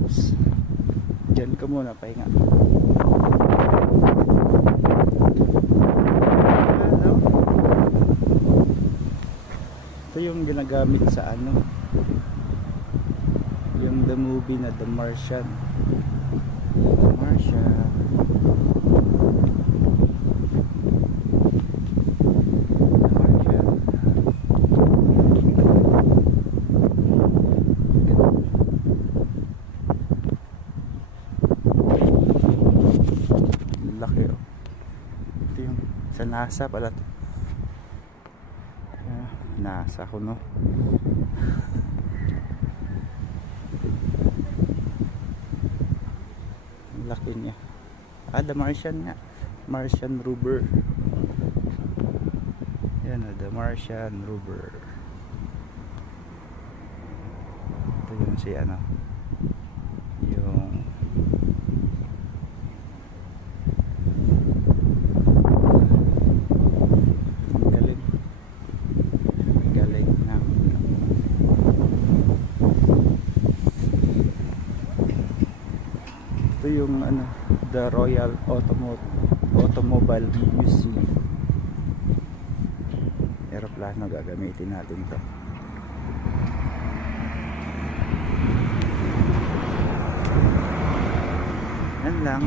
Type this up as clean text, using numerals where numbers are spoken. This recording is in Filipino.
Oops. Diyan ka muna, pahinga. Hello. Ito yung ginagamit sa ano, yung the movie na The Martian. The Martian. Laki oh. Ito yung sa NASA pala to. NASA ko no. Laki niya. The Martian nga. Martian rover. Yan o, the Martian rover. Ito yung si ano, yung galing na. Ito yung ano, the Royal Automobile Museum. Aeroplano gagamitin natin to. Yan lang.